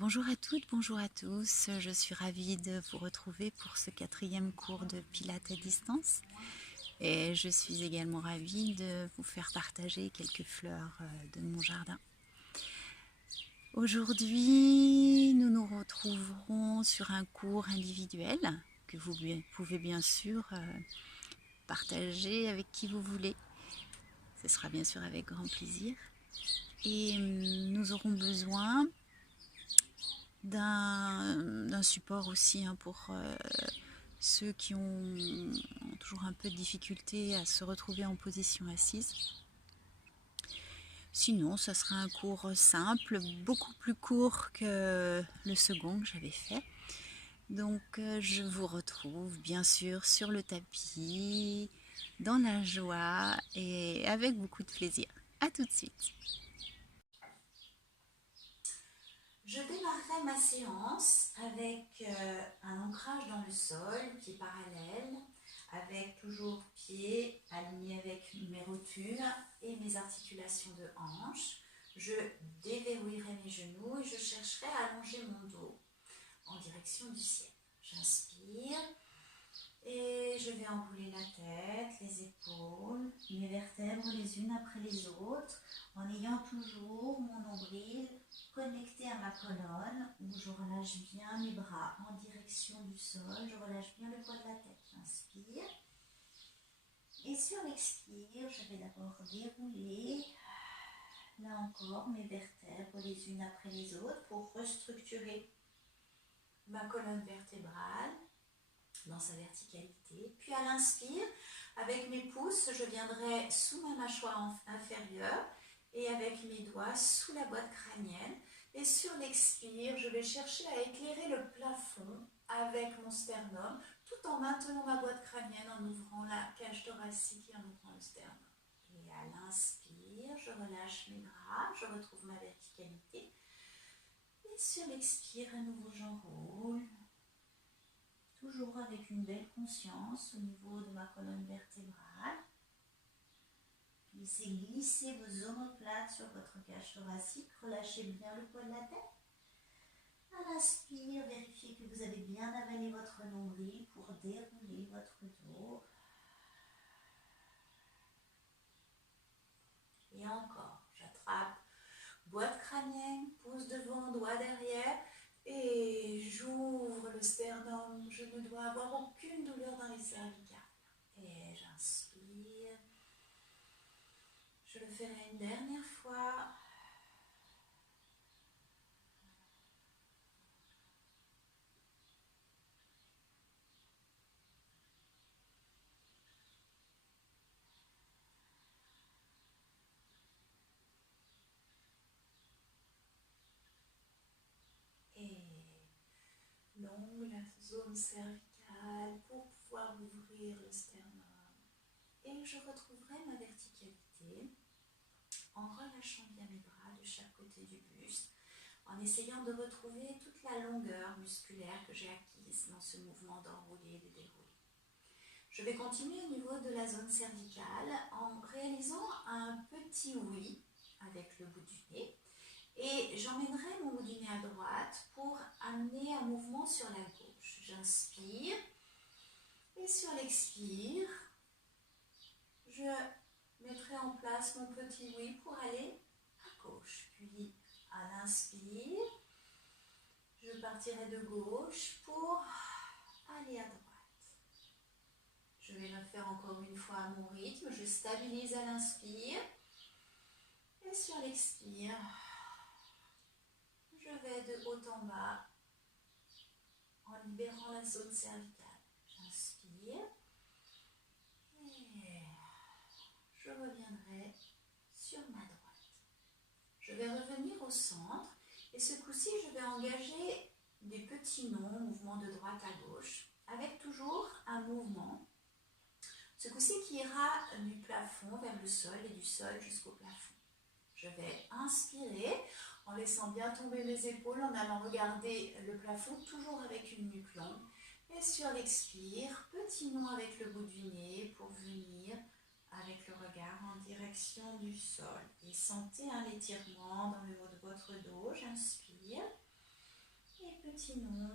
Bonjour à toutes, bonjour à tous. Je suis ravie de vous retrouver pour ce 4e cours de Pilates à distance. Et je suis également ravie de vous faire partager quelques fleurs de mon jardin. Aujourd'hui, nous nous retrouverons sur un cours individuel que vous pouvez bien sûr partager avec qui vous voulez. Ce sera bien sûr avec grand plaisir. Et nous aurons besoin d'un support aussi pour ceux qui ont toujours un peu de difficulté à se retrouver en position assise. Sinon, ça sera un cours simple, beaucoup plus court que le second que j'avais fait. Donc, je vous retrouve bien sûr sur le tapis, dans la joie et avec beaucoup de plaisir. À tout de suite. Je démarrerai ma séance avec un ancrage dans le sol, pied parallèle, avec toujours pied aligné avec mes rotules et mes articulations de hanches. Je déverrouillerai mes genoux et je chercherai à allonger mon dos en direction du ciel. J'inspire et je vais enrouler la tête, les épaules, mes vertèbres les unes après les autres, en ayant toujours mon nombril connecté à ma colonne, où je relâche bien mes bras en direction du sol, je relâche bien le poids de la tête. J'inspire. Et sur l'expire, je vais d'abord dérouler, là encore, mes vertèbres les unes après les autres pour restructurer ma colonne vertébrale dans sa verticalité. Puis à l'inspire, avec mes pouces, je viendrai sous ma mâchoire inférieure et avec mes doigts sous la boîte crânienne. Et sur l'expire, je vais chercher à éclairer le plafond avec mon sternum, tout en maintenant ma boîte crânienne, en ouvrant la cage thoracique et en ouvrant le sternum. Et à l'inspire, je relâche mes bras, je retrouve ma verticalité. Et sur l'expire, à nouveau, j'enroule. Toujours avec une belle conscience au niveau de ma colonne vertébrale. Laissez glisser vos omoplates sur votre cage thoracique. Relâchez bien le poids de la tête. À l'inspire, vérifiez que vous avez bien avalé votre nombril pour dérouler votre dos. Et encore, j'attrape boîte crânienne, pouce devant, doigt derrière. Et j'ouvre le sternum. Je ne dois avoir aucune douleur dans les cervicales. Et j'inspire. Je le ferai une dernière fois. Et longue la zone cervicale pour pouvoir ouvrir le sternum. Et je retrouverai ma verticalité en relâchant bien mes bras de chaque côté du buste, en essayant de retrouver toute la longueur musculaire que j'ai acquise dans ce mouvement d'enrouler et de dérouler. Je vais continuer au niveau de la zone cervicale en réalisant un petit oui avec le bout du nez. Et j'emmènerai mon bout du nez à droite pour amener un mouvement sur la gauche. J'inspire et sur l'expire, je mettrai en place mon petit oui pour aller à gauche. Puis à l'inspire, je partirai de gauche pour aller à droite. Je vais le faire encore une fois à mon rythme. Je stabilise à l'inspire et sur l'expire, je vais de haut en bas en libérant la zone cervicale. J'inspire et je reviendrai sur ma droite. Je vais revenir au centre et ce coup-ci, je vais engager des petits noms, mouvements de droite à gauche, avec toujours un mouvement. Ce coup-ci qui ira du plafond vers le sol et du sol jusqu'au plafond. Je vais inspirer en laissant bien tomber mes épaules, en allant regarder le plafond, toujours avec une nuque longue. Et sur l'expire, petit nom avec le bout du nez pour venir avec le regard en direction du sol. Et sentez un étirement dans le haut de votre dos. J'inspire. petit nom.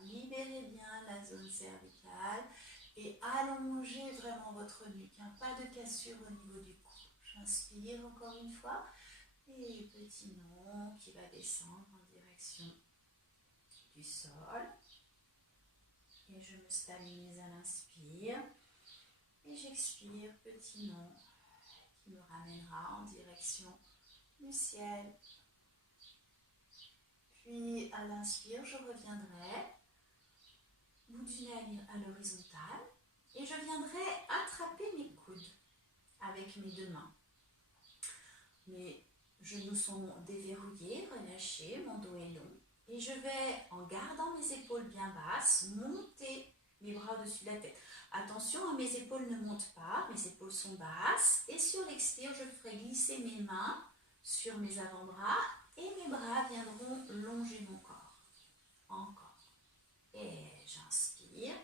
Libérez bien la zone cervicale et allongez vraiment votre nuque. Hein. Pas de cassure au niveau du cou. J'inspire encore une fois. Et petit nom qui va descendre en direction du sol. Et je me stabilise à l'inspire. Et j'expire, petit nom qui me ramènera en direction du ciel. Puis à l'inspire, je reviendrai, bout du nez à l'horizontale, et je viendrai attraper mes coudes avec mes deux mains. Mes genoux sont déverrouillés, relâchés, mon dos est long. Et je vais, en gardant mes épaules bien basses, monter mes bras au-dessus de la tête. Attention, mes épaules ne montent pas, mes épaules sont basses. Et sur l'expire, je ferai glisser mes mains sur mes avant-bras et mes bras viendront longer mon corps. Encore. Et j'inspire.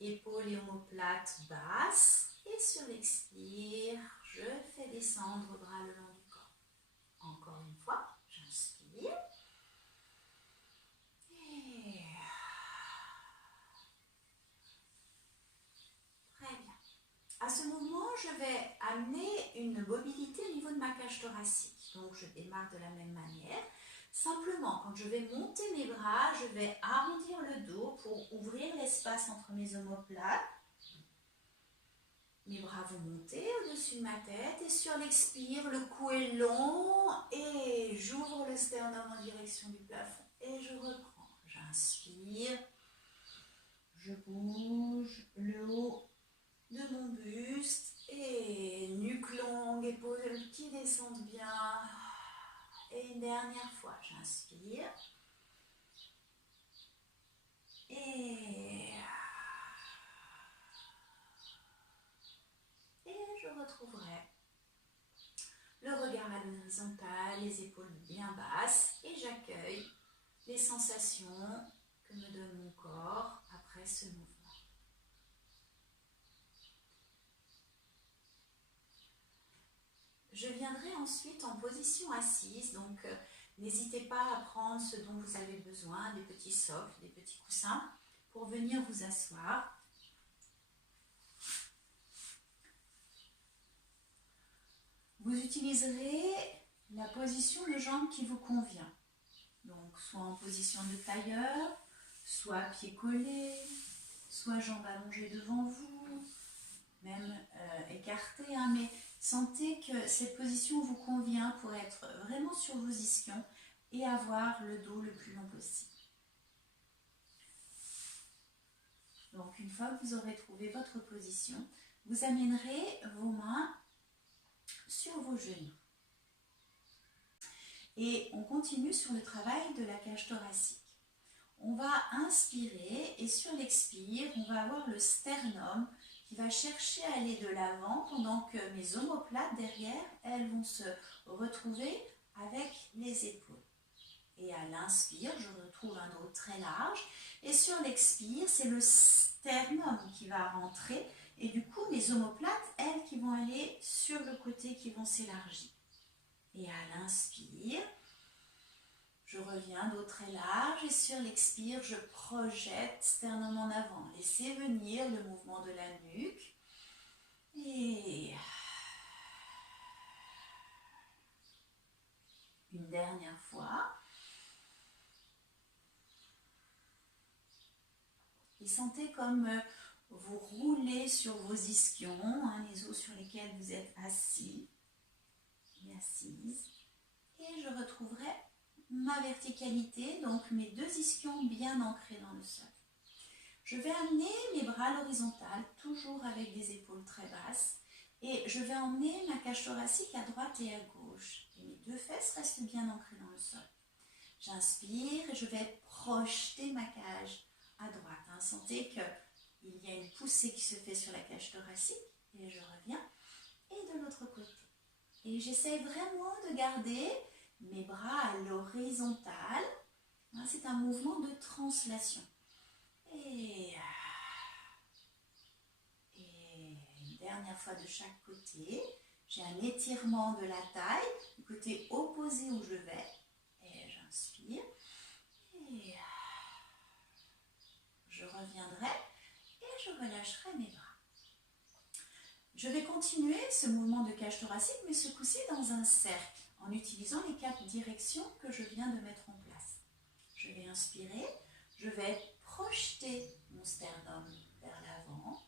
Épaules et omoplates basses. Et sur l'expire, je fais descendre bras le long du corps. Encore une fois, j'inspire. Et... Très bien. À ce mouvement, je vais amener une mobilité au niveau de ma cage thoracique. Donc, je démarre de la même manière. Simplement, quand je vais monter mes bras, je vais arrondir le dos pour ouvrir l'espace entre mes omoplates. Mes bras vont monter au-dessus de ma tête et sur l'expire, le cou est long et j'ouvre le sternum en direction du plafond. Et je reprends. J'inspire. Je bouge le haut de mon buste et nuque longue, épaules qui descendent bien. Et une dernière fois, j'inspire. Et je retrouverai le regard à l'horizontale, les épaules bien basses et j'accueille les sensations que me donne mon corps après ce mouvement. Je viendrai ensuite en position assise, donc n'hésitez pas à prendre ce dont vous avez besoin, des petits socles, des petits coussins, pour venir vous asseoir. Vous utiliserez la position de jambe qui vous convient. Donc soit en position de tailleur, soit pieds collés, soit jambes allongées devant vous, même écartées, hein, mais sentez que cette position vous convient pour être vraiment sur vos ischions et avoir le dos le plus long possible. Donc une fois que vous aurez trouvé votre position, vous amènerez vos mains sur vos genoux. Et on continue sur le travail de la cage thoracique. On va inspirer et sur l'expire, on va avoir le sternum qui va chercher à aller de l'avant pendant que mes omoplates derrière, elles vont se retrouver avec les épaules. Et à l'inspire, je retrouve un dos très large. Et sur l'expire, c'est le sternum qui va rentrer. Et du coup, mes omoplates, elles, qui vont aller sur le côté, qui vont s'élargir. Et à l'inspire, je reviens dos très large. Et sur l'expire, je projette sternum en avant. Laissez venir le mouvement de la nuque. Et une dernière fois. Et sentez comme vous roulez sur vos ischions, hein, les os sur lesquels vous êtes assis et assises. Et je retrouverai ma verticalité, donc mes deux ischions bien ancrés dans le sol. Je vais amener mes bras à l'horizontale, toujours avec des épaules très basses. Et je vais emmener ma cage thoracique à droite et à gauche. Et mes deux fesses restent bien ancrées dans le sol. J'inspire et je vais projeter ma cage à droite. Hein. Sentez qu'il y a une poussée qui se fait sur la cage thoracique. Et je reviens. Et de l'autre côté. Et j'essaie vraiment de garder mes bras à l'horizontale. Hein, c'est un mouvement de translation. Et une dernière fois de chaque côté. J'ai un étirement de la taille. Du côté opposé où je vais. Et j'inspire. relâcherai mes bras. Je vais continuer ce mouvement de cage thoracique, mais ce coup-ci dans un cercle, en utilisant les 4 directions que je viens de mettre en place. Je vais inspirer, je vais projeter mon sternum vers l'avant,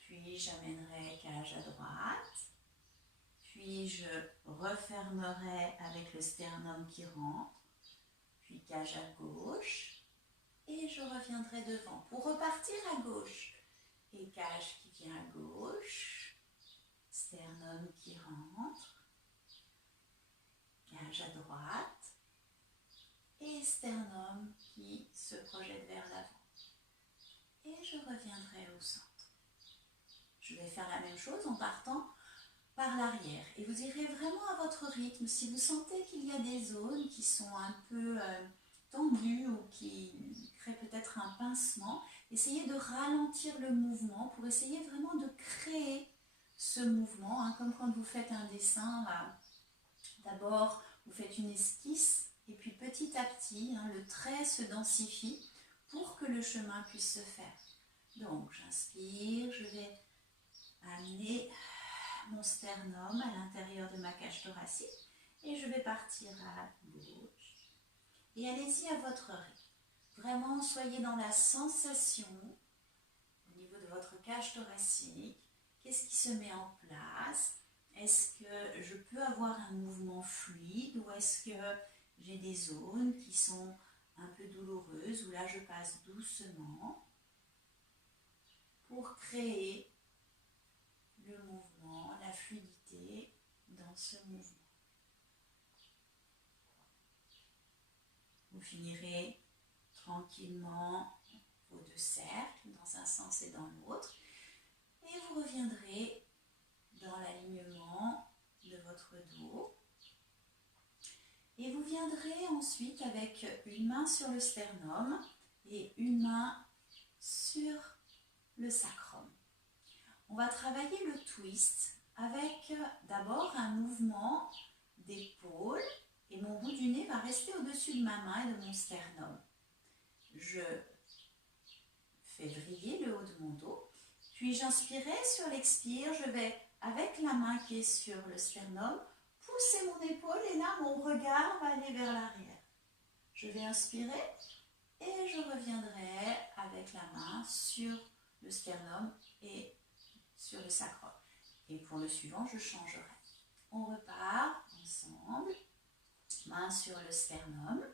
puis j'amènerai cage à droite, puis je refermerai avec le sternum qui rentre, puis cage à gauche, et je reviendrai devant pour repartir à gauche. Et cage qui vient à gauche, sternum qui rentre, cage à droite, et sternum qui se projette vers l'avant. Et je reviendrai au centre. Je vais faire la même chose en partant par l'arrière. Et vous irez vraiment à votre rythme. Si vous sentez qu'il y a des zones qui sont un peu tendues ou qui créent peut-être un pincement, essayez de ralentir le mouvement pour essayer vraiment de créer ce mouvement. Hein, comme quand vous faites un dessin, d'abord vous faites une esquisse et puis petit à petit, le trait se densifie pour que le chemin puisse se faire. Donc j'inspire, je vais amener mon sternum à l'intérieur de ma cage thoracique et je vais partir à gauche. Et allez-y à votre rythme. Vraiment, soyez dans la sensation au niveau de votre cage thoracique. Qu'est-ce qui se met en place? Est-ce que je peux avoir un mouvement fluide ou est-ce que j'ai des zones qui sont un peu douloureuses où là je passe doucement pour créer le mouvement, la fluidité dans ce mouvement. Vous finirez tranquillement vos 2 cercles dans un sens et dans l'autre et vous reviendrez dans l'alignement de votre dos et vous viendrez ensuite avec une main sur le sternum et une main sur le sacrum. On va travailler le twist avec d'abord un mouvement d'épaule et mon bout du nez va rester au-dessus de ma main et de mon sternum. Je fais vriller le haut de mon dos, puis j'inspirerai sur l'expire, je vais avec la main qui est sur le sternum pousser mon épaule et là mon regard va aller vers l'arrière. Je vais inspirer et je reviendrai avec la main sur le sternum et sur le sacrum. Et pour le suivant, je changerai. On repart ensemble. Main sur le sternum.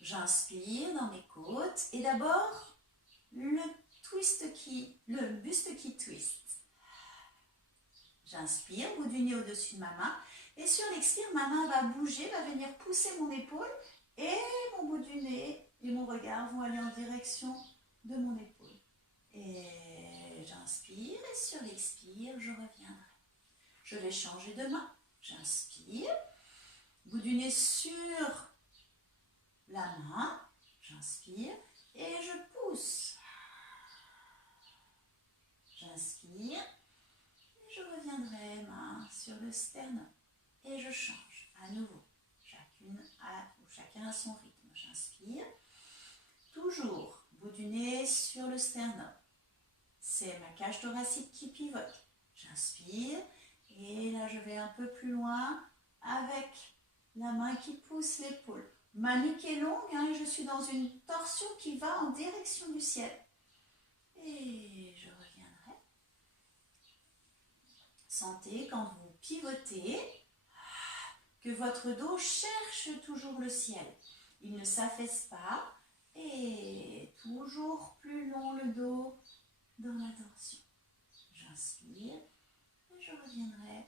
J'inspire dans mes côtes. Et d'abord, le buste qui twist. J'inspire, bout du nez au-dessus de ma main. Et sur l'expire, ma main va bouger, va venir pousser mon épaule. Et mon bout du nez et mon regard vont aller en direction de mon épaule. Et j'inspire et sur l'expire, je reviendrai. Je vais changer de main. J'inspire, bout du nez sur la main. J'inspire et je pousse. J'inspire et je reviendrai main sur le sternum. Et je change à nouveau. Chacun à son rythme. J'inspire. Toujours bout du nez sur le sternum. C'est ma cage thoracique qui pivote. J'inspire et là je vais un peu plus loin avec la main qui pousse l'épaule. Ma nuque est longue et je suis dans une torsion qui va en direction du ciel. Et je reviendrai. Sentez quand vous pivotez que votre dos cherche toujours le ciel. Il ne s'affaisse pas et toujours plus long le dos dans la tension. J'inspire et je reviendrai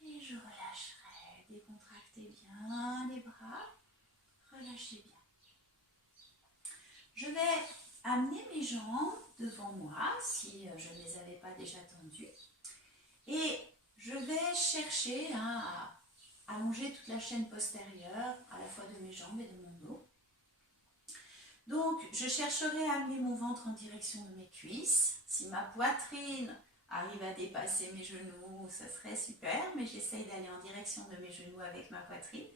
et je relâcherai. Décontractez bien les bras, relâchez bien. Je vais amener mes jambes devant moi si je ne les avais pas déjà tendues et je vais chercher à allonger toute la chaîne postérieure à la fois de mes jambes et de mon dos. Donc, je chercherai à amener mon ventre en direction de mes cuisses. Si ma poitrine arrive à dépasser mes genoux, ça serait super, mais j'essaye d'aller en direction de mes genoux avec ma poitrine.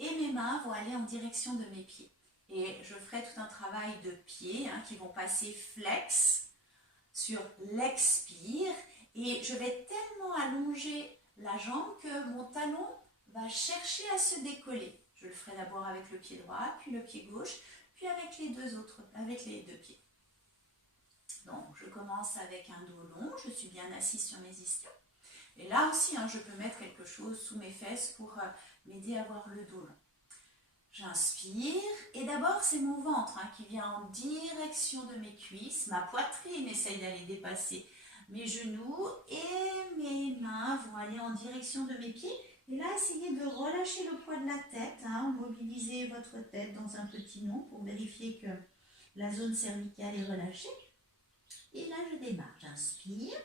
Et mes mains vont aller en direction de mes pieds. Et je ferai tout un travail de pieds qui vont passer flex sur l'expire. Et je vais tellement allonger la jambe que mon talon va chercher à se décoller. Je le ferai d'abord avec le pied droit, puis le pied gauche, puis avec les deux pieds. Donc, je commence avec un dos long, je suis bien assise sur mes ischions. Et là aussi, je peux mettre quelque chose sous mes fesses pour m'aider à avoir le dos long. J'inspire et d'abord c'est mon ventre qui vient en direction de mes cuisses. Ma poitrine essaye d'aller dépasser mes genoux et mes mains vont aller en direction de mes pieds. Et là, essayez de relâcher le poids de la tête. Mobilisez votre tête dans un petit nœud pour vérifier que la zone cervicale est relâchée. Et là, je démarre. J'inspire.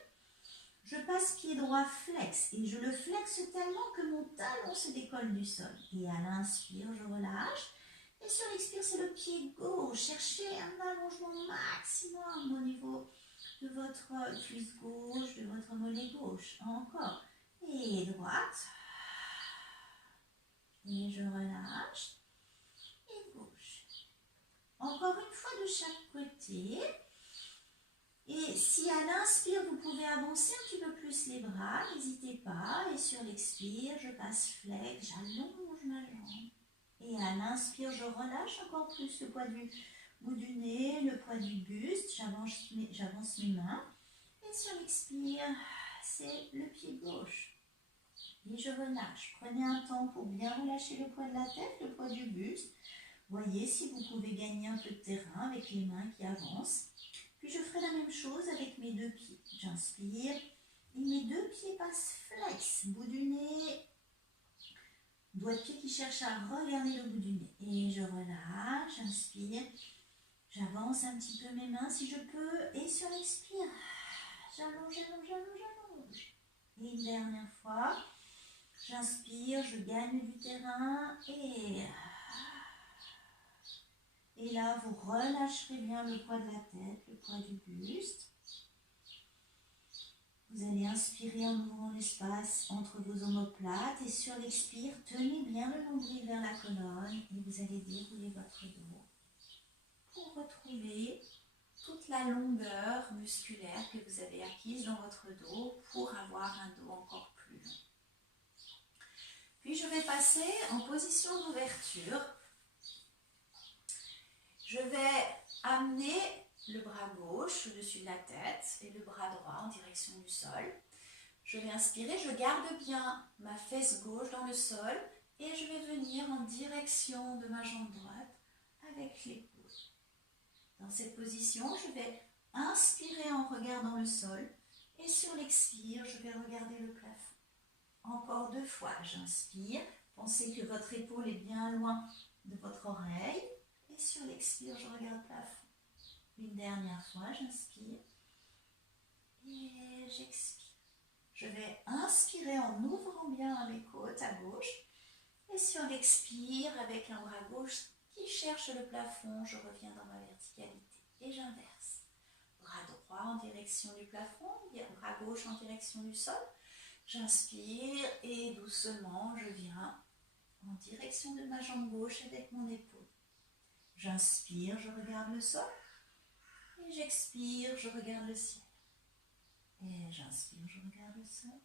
Je passe pied droit flex et je le flexe tellement que mon talon se décolle du sol. Et à l'inspire, je relâche. Et sur l'expire, c'est le pied gauche. Cherchez un allongement maximum au niveau de votre cuisse gauche, de votre mollet gauche. Encore. Et droite. Et je relâche. Et gauche. Encore une fois de chaque côté. Et si à l'inspire, vous pouvez avancer un petit peu plus les bras, n'hésitez pas. Et sur l'expire, je passe flex, j'allonge ma jambe. Et à l'inspire, je relâche encore plus le poids du bout du nez, le poids du buste. J'avance mes mains. Et sur l'expire, c'est le pied gauche. Et je relâche. Prenez un temps pour bien relâcher le poids de la tête, le poids du buste. Voyez si vous pouvez gagner un peu de terrain avec les mains qui avancent. Puis je ferai la même chose avec mes deux pieds. J'inspire et mes deux pieds passent flex. Bout du nez, doigt de pied qui cherche à regarder le bout du nez. Et je relâche, j'inspire. J'avance un petit peu mes mains si je peux. Et sur l'expire, j'allonge, j'allonge, j'allonge, j'allonge. Et une dernière fois, j'inspire, je gagne du terrain et là, vous relâcherez bien le poids de la tête, le poids du buste. Vous allez inspirer en ouvrant l'espace entre vos omoplates et sur l'expire, tenez bien le nombril vers la colonne et vous allez dérouler votre dos pour retrouver toute la longueur musculaire que vous avez acquise dans votre dos pour avoir un dos encore plus long. Puis je vais passer en position d'ouverture. Je vais amener le bras gauche au-dessus de la tête et le bras droit en direction du sol. Je vais inspirer, je garde bien ma fesse gauche dans le sol et je vais venir en direction de ma jambe droite avec l'épaule. Dans cette position, je vais inspirer en regardant le sol et sur l'expire, je vais regarder le plafond. Encore 2 fois, j'inspire. Pensez que votre épaule est bien loin de votre oreille. Et sur l'expire, je regarde le plafond. Une dernière fois, j'inspire. Et j'expire. Je vais inspirer en ouvrant bien mes côtes à gauche. Et sur l'expire, avec un bras gauche qui cherche le plafond, je reviens dans ma verticalité. Et j'inverse. Bras droit en direction du plafond, bras gauche en direction du sol. J'inspire et doucement, je viens en direction de ma jambe gauche avec mon épaule. J'inspire, je regarde le sol. Et j'expire, je regarde le ciel. Et j'inspire, je regarde le sol.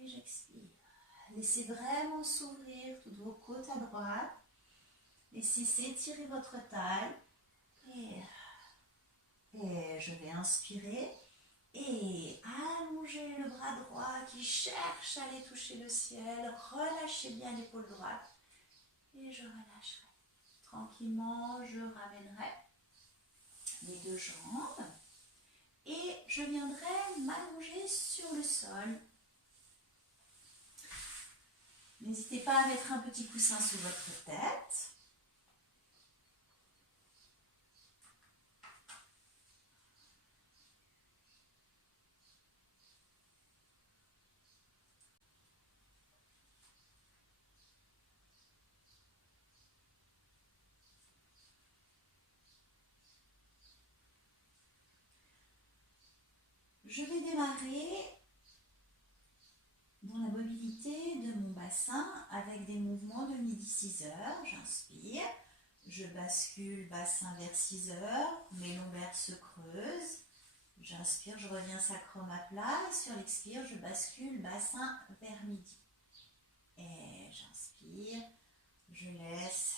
Et j'expire. Laissez vraiment s'ouvrir toutes vos côtes à droite. Laissez s'étirer votre taille. Et je vais inspirer. Et allongez le bras droit qui cherche à aller toucher le ciel. Relâchez bien l'épaule droite. Et je relâcherai. Tranquillement, je ramènerai les 2 jambes. Et je viendrai m'allonger sur le sol. N'hésitez pas à mettre un petit coussin sous votre tête. Je vais démarrer dans la mobilité de mon bassin avec des mouvements de midi 6 heures. J'inspire, je bascule bassin vers 6 heures, mes lombaires se creusent. J'inspire, je reviens sacrum à plat. Et sur l'expire, je bascule bassin vers midi. Et j'inspire, je laisse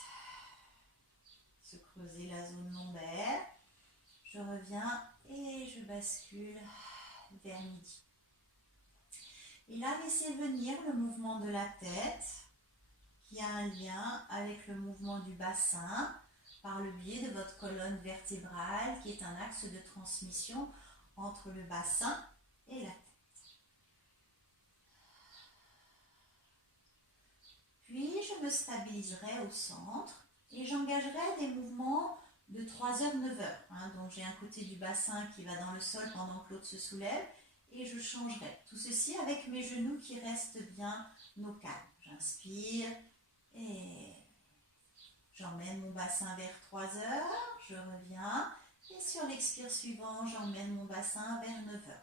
se creuser la zone lombaire. Je reviens et je bascule vers midi. Et là, laissez venir le mouvement de la tête qui a un lien avec le mouvement du bassin par le biais de votre colonne vertébrale qui est un axe de transmission entre le bassin et la tête. Puis, je me stabiliserai au centre et j'engagerai des mouvements de 3h, 9h. Donc, j'ai un côté du bassin qui va dans le sol pendant que l'autre se soulève et je changerai. Tout ceci avec mes genoux qui restent bien au calme. J'inspire et j'emmène mon bassin vers 3h. Je reviens. Et sur l'expire suivant, j'emmène mon bassin vers 9h.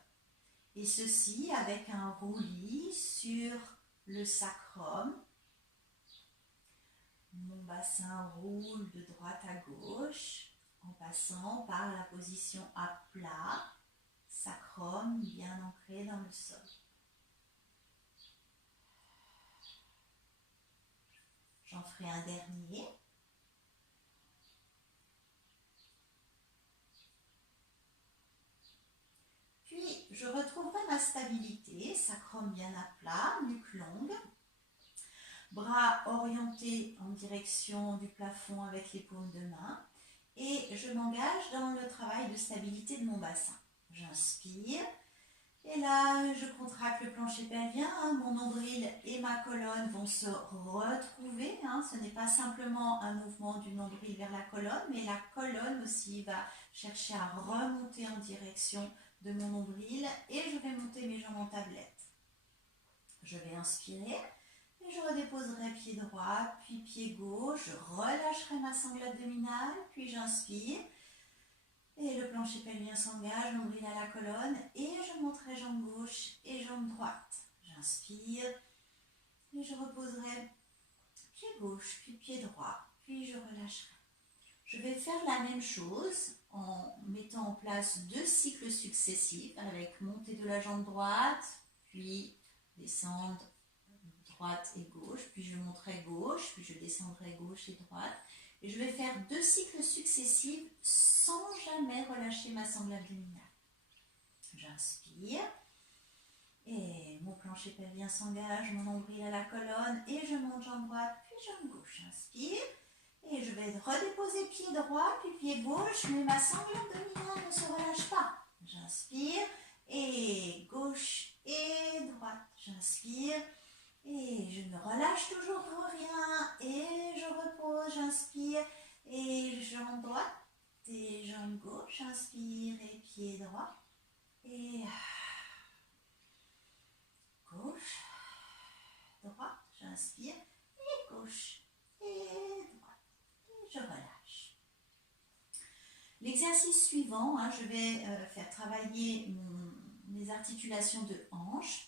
Et ceci avec un roulis sur le sacrum. Mon bassin roule de droite à gauche en passant par la position à plat, sacrum bien ancré dans le sol. J'en ferai un dernier. Puis, je retrouverai ma stabilité, sacrum bien à plat, nuque longue, bras orientés en direction du plafond avec les paumes de main, et je m'engage dans le travail de stabilité de mon bassin. J'inspire, et là, je contracte le plancher pelvien, mon nombril et ma colonne vont se retrouver. Ce n'est pas simplement un mouvement du nombril vers la colonne, mais la colonne aussi va chercher à remonter en direction de mon nombril et je vais monter mes jambes en tablette. Je vais inspirer et je redéposerai pied droit, puis pied gauche. Je relâcherai ma sangle abdominale, puis j'inspire. Et le plancher pelvien s'engage, nombril à la colonne, et je monterai jambe gauche et jambe droite. J'inspire et je reposerai pied gauche, puis pied droit, puis je relâcherai. Je vais faire la même chose en mettant en place 2 cycles successifs avec montée de la jambe droite, puis descendre droite et gauche, puis je monterai gauche, puis je descendrai gauche et droite. Et je vais faire 2 cycles successifs sans jamais relâcher ma sangle abdominale. J'inspire et mon plancher pelvien s'engage, mon nombril à la colonne et je monte jambe droite puis jambe gauche. J'inspire et je vais redéposer pied droit puis pied gauche, mais ma sangle abdominale ne se relâche pas. J'inspire et gauche et droite. J'inspire. Et je ne relâche toujours rien et je repose, j'inspire et jambe droite et jambe gauche, j'inspire et pied droit et gauche, droite, j'inspire et gauche et droite et je relâche. L'exercice suivant, je vais faire travailler mes articulations de hanche.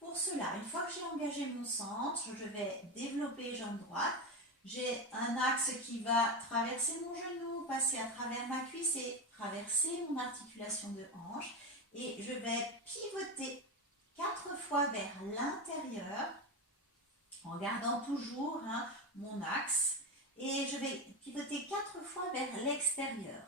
Pour cela, une fois que j'ai engagé mon centre, je vais développer jambe droite. J'ai un axe qui va traverser mon genou, passer à travers ma cuisse et traverser mon articulation de hanche. Et je vais pivoter 4 fois vers l'intérieur en gardant toujours mon axe. Et je vais pivoter 4 fois vers l'extérieur.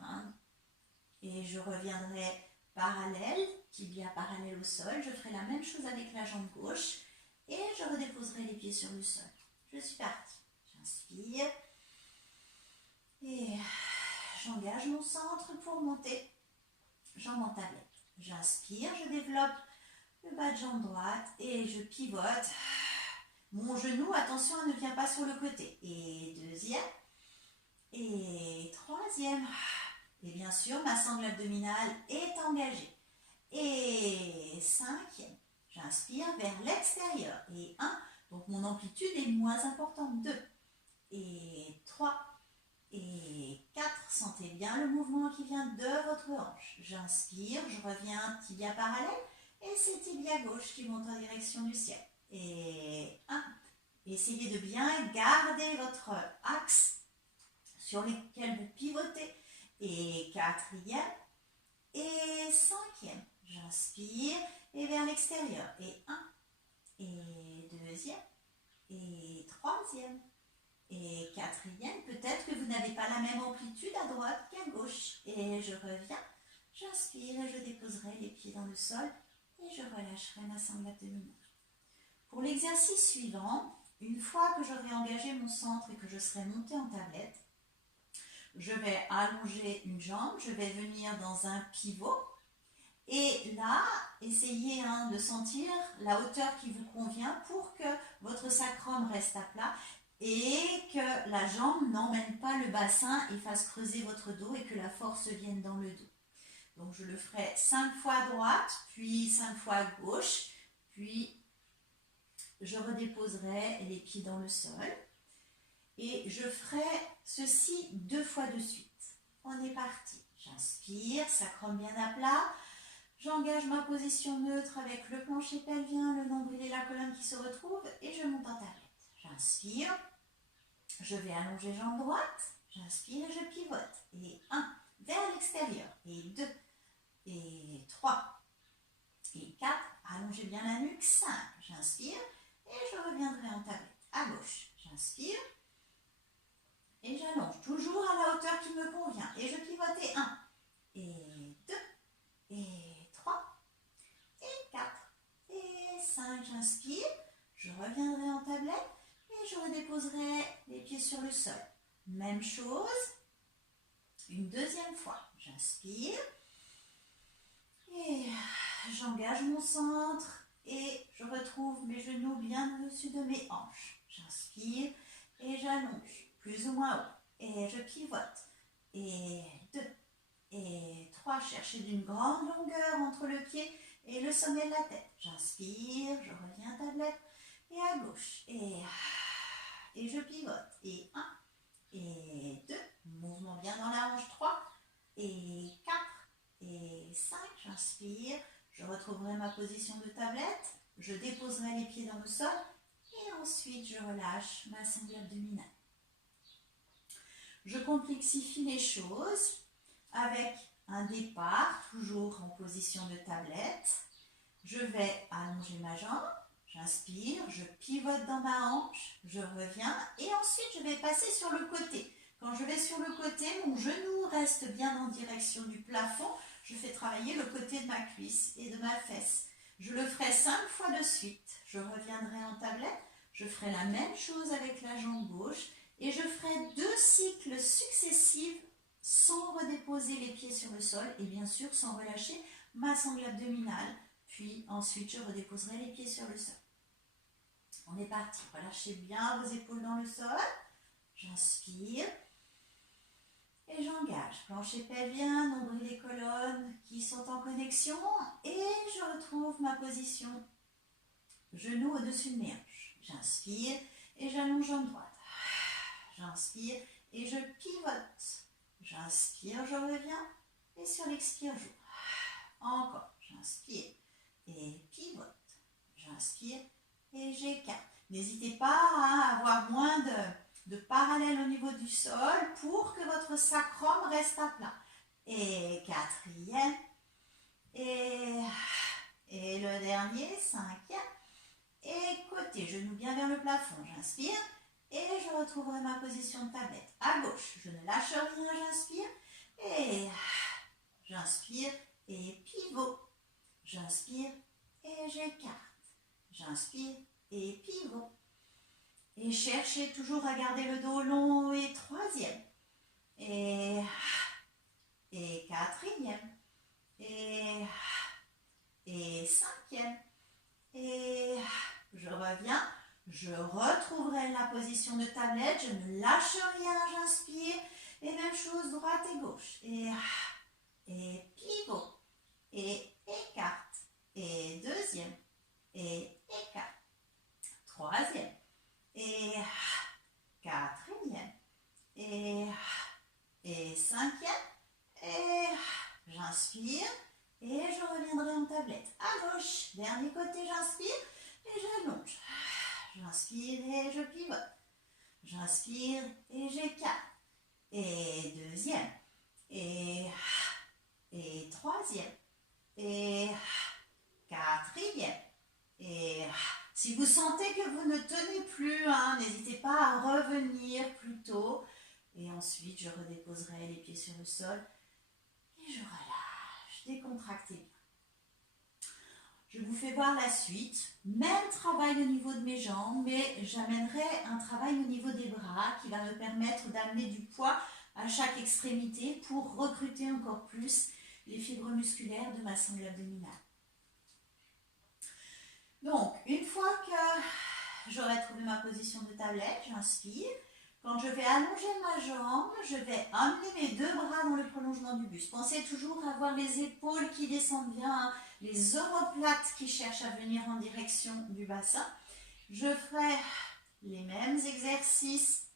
Et je reviendrai parallèle, tibia parallèle au sol. Je ferai la même chose avec la jambe gauche et je redéposerai les pieds sur le sol. Je suis partie. J'inspire et j'engage mon centre pour monter. Jambe en tablette. J'inspire, je développe le bas de jambe droite et je pivote. Mon genou, attention, ne vient pas sur le côté. Et deuxième et troisième. Et bien sûr, ma sangle abdominale est engagée. Et 5e, j'inspire vers l'extérieur. Et 1, donc mon amplitude est moins importante. 2, et 3, et 4. Sentez bien le mouvement qui vient de votre hanche. J'inspire, je reviens tibia parallèle. Et c'est tibia gauche qui monte en direction du ciel. Et 1. Essayez de bien garder votre axe sur lesquels vous pivotez. Et quatrième. Et cinquième. J'inspire et vers l'extérieur. Et un. Et deuxième. Et troisième. Et quatrième. Peut-être que vous n'avez pas la même amplitude à droite qu'à gauche. Et je reviens. J'inspire et je déposerai les pieds dans le sol. Et je relâcherai ma sangle abdominale. Pour l'exercice suivant, une fois que j'aurai engagé mon centre et que je serai montée en tablette, je vais allonger une jambe, je vais venir dans un pivot et là, essayez de sentir la hauteur qui vous convient pour que votre sacrum reste à plat et que la jambe n'emmène pas le bassin et fasse creuser votre dos et que la force vienne dans le dos. Donc je le ferai 5 fois à droite, puis 5 fois à gauche, puis je redéposerai les pieds dans le sol et je ferai ceci 2 fois de suite. On est parti. J'inspire, sacrum bien à plat. J'engage ma position neutre avec le plancher pelvien, le nombril et la colonne qui se retrouvent et je monte en tablette. J'inspire, je vais allonger jambe droite, j'inspire et je pivote. Et 1, vers l'extérieur. Et 2, et 3, et 4, allongez bien la nuque, 5. J'inspire et je reviendrai en tablette. À gauche, j'inspire et j'allonge, toujours à la hauteur qui me convient. Et je pivote et 1, et 2, et 3, et 4, et 5. J'inspire, je reviendrai en tablette et je redéposerai les pieds sur le sol. Même chose, une deuxième fois. J'inspire et j'engage mon centre et je retrouve mes genoux bien au-dessus de mes hanches. J'inspire et j'allonge, plus ou moins haut. Et je pivote. Et 2, et 3, cherchez d'une grande longueur entre le pied et le sommet de la tête. J'inspire, je reviens à tablette et à gauche. Et je pivote. Et 1, et 2, mouvement bien dans la hanche, 3, et 4, et 5. J'inspire, je retrouverai ma position de tablette, je déposerai les pieds dans le sol et ensuite je relâche ma sangle abdominale. Je complexifie les choses avec un départ, toujours en position de tablette. Je vais allonger ma jambe, j'inspire, je pivote dans ma hanche, je reviens et ensuite je vais passer sur le côté. Quand je vais sur le côté, mon genou reste bien en direction du plafond. Je fais travailler le côté de ma cuisse et de ma fesse. Je le ferai 5 fois de suite. Je reviendrai en tablette. Je ferai la même chose avec la jambe gauche. Et je ferai 2 cycles successifs sans redéposer les pieds sur le sol. Et bien sûr, sans relâcher ma sangle abdominale. Puis ensuite, je redéposerai les pieds sur le sol. On est parti. Relâchez bien vos épaules dans le sol. J'inspire. Et j'engage, plancher pelvien, nombril et colonne qui sont en connexion et je retrouve ma position, genoux au-dessus de mes hanches. J'inspire et j'allonge jambe droite. J'inspire et je pivote. J'inspire, je reviens et sur l'expire, j'ouvre. Encore, j'inspire et pivote. J'inspire et j'écarte. N'hésitez pas à avoir moins de parallèle au niveau du sol pour que votre sacrum reste à plat. Et quatrième. Et le dernier, 5e. Et côté, genou bien vers le plafond. J'inspire et je retrouverai ma position de tablette. À gauche, je ne lâche rien, j'inspire. Et j'inspire et pivot. J'inspire et j'écarte. J'inspire et pivot. Et cherchez toujours à garder le dos long et 3e. Et 4e. Et 5e. Et je reviens. Je retrouverai la position de tablette. Je ne lâche rien. J'inspire. Et même chose, droite et gauche. Et pivot. Et écarte. Et 2e. Et écarte. 3e. Et 4e, et 5e, et j'inspire, et je reviendrai en tablette. À gauche, dernier côté, j'inspire, et j'allonge. J'inspire et je pivote. J'inspire et j'écarte. et deuxième, et troisième, et quatrième. Et si vous sentez que vous ne tenez plus, hein, n'hésitez pas à revenir plus tôt. Et ensuite, je redéposerai les pieds sur le sol et je relâche, décontractez bien. Je vous fais voir la suite. Même travail au niveau de mes jambes, mais j'amènerai un travail au niveau des bras qui va me permettre d'amener du poids à chaque extrémité pour recruter encore plus les fibres musculaires de ma sangle abdominale. Donc, une fois que j'aurai trouvé ma position de tablette, j'inspire. Quand je vais allonger ma jambe, je vais amener mes deux bras dans le prolongement du buste. Pensez toujours à avoir les épaules qui descendent bien, les omoplates qui cherchent à venir en direction du bassin. Je ferai les mêmes exercices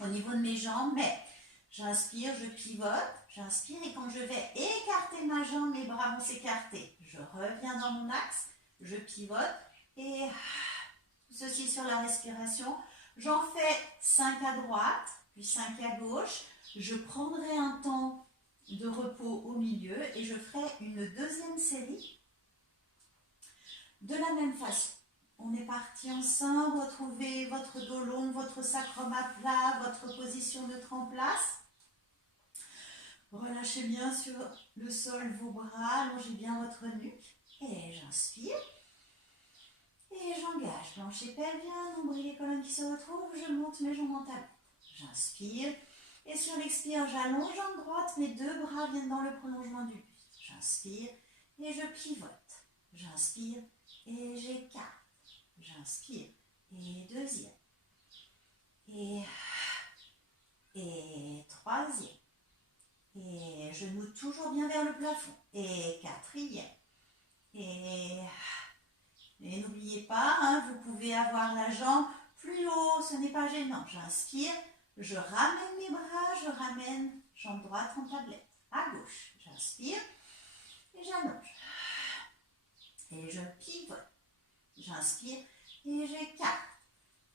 au niveau de mes jambes, mais j'inspire, je pivote, j'inspire et quand je vais écarter ma jambe, mes bras vont s'écarter. Je reviens dans mon axe, je pivote et ceci sur la respiration. J'en fais 5 à droite, puis 5 à gauche. Je prendrai un temps de repos au milieu et je ferai une deuxième série de la même façon. On est parti ensemble, retrouvez votre dos long, votre sacrum à plat, votre position neutre en place. Relâchez bien sur le sol vos bras, allongez bien votre nuque et j'inspire. Et j'engage, plancher pelvien, nombril et colonne qui se retrouvent, je monte mes jambes en tablette. J'inspire, et sur l'expire, j'allonge jambe droite, mes deux bras viennent dans le prolongement du buste. J'inspire, et je pivote. J'inspire, et j'écarte. J'inspire, et deuxième. Et troisième. Et genoux toujours bien vers le plafond. Et quatrième. Et n'oubliez pas, hein, vous pouvez avoir la jambe plus haut, ce n'est pas gênant. J'inspire, je ramène mes bras, je ramène jambe droite en tablette. À gauche, j'inspire et j'allonge. Et je pivote. J'inspire et j'écarte.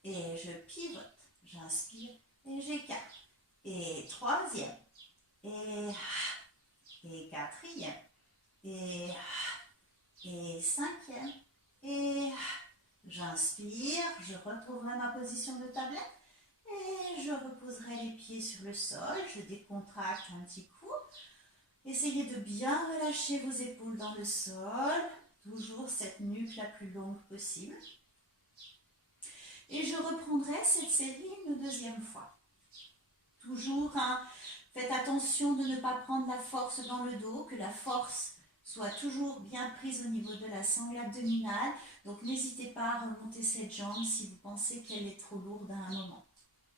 Et je pivote. J'inspire et j'écarte. Et troisième. Et quatrième. Et cinquième. Et j'inspire, je retrouverai ma position de tablette et je reposerai les pieds sur le sol, je décontracte un petit coup. Essayez de bien relâcher vos épaules dans le sol, toujours cette nuque la plus longue possible. Et je reprendrai cette série une deuxième fois. Toujours, hein, faites attention de ne pas prendre la force dans le dos, que la force soit toujours bien prise au niveau de la sangle abdominale. Donc n'hésitez pas à remonter cette jambe si vous pensez qu'elle est trop lourde à un moment.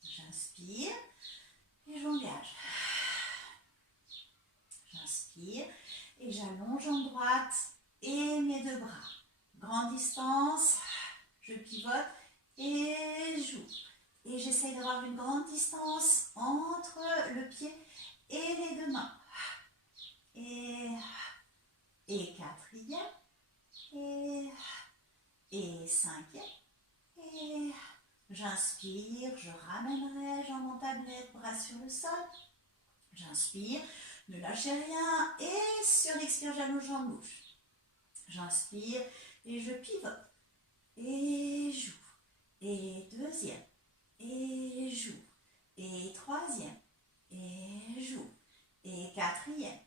J'inspire et j'engage. J'inspire et j'allonge en droite et mes deux bras. Grande distance, je pivote et j'ouvre. Et j'essaye d'avoir une grande distance entre le pied et les deux mains. Et quatrième, et cinquième, et j'inspire, je ramènerai jambes en tablette, bras sur le sol, j'inspire, ne lâchez rien, et sur l'expire, j'allonge en bouche, j'inspire, et je pivote, et j'ouvre, et deuxième, et j'ouvre, et troisième, et j'ouvre, et quatrième,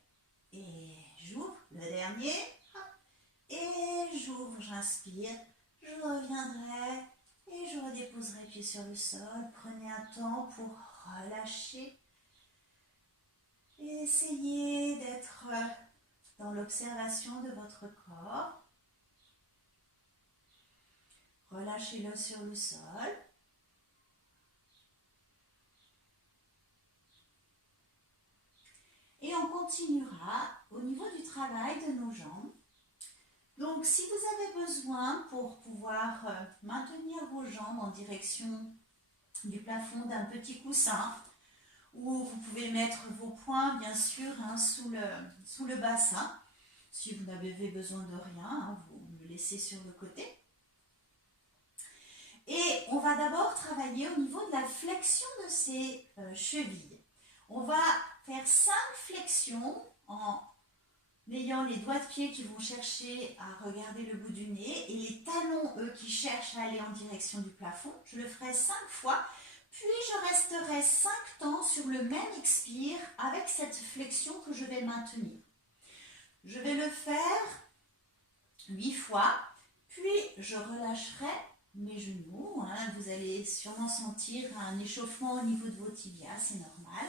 et j'ouvre, le dernier, et j'ouvre, j'inspire, je reviendrai et je redéposerai les pieds sur le sol. Prenez un temps pour relâcher et essayez d'être dans l'observation de votre corps. Relâchez-le sur le sol. Et on continuera au niveau du travail de nos jambes. Donc, si vous avez besoin pour pouvoir maintenir vos jambes en direction du plafond d'un petit coussin, ou vous pouvez mettre vos poings, bien sûr, hein, sous le bassin. Si vous n'avez besoin de rien, hein, vous le laissez sur le côté. Et on va d'abord travailler au niveau de la flexion de ces chevilles. On va faire 5 flexions en ayant les doigts de pied qui vont chercher à regarder le bout du nez et les talons, eux, qui cherchent à aller en direction du plafond. Je le ferai 5 fois, puis je resterai 5 temps sur le même expire avec cette flexion que je vais maintenir. Je vais le faire 8 fois, puis je relâcherai mes genoux. Vous allez sûrement sentir un échauffement au niveau de vos tibias, c'est normal.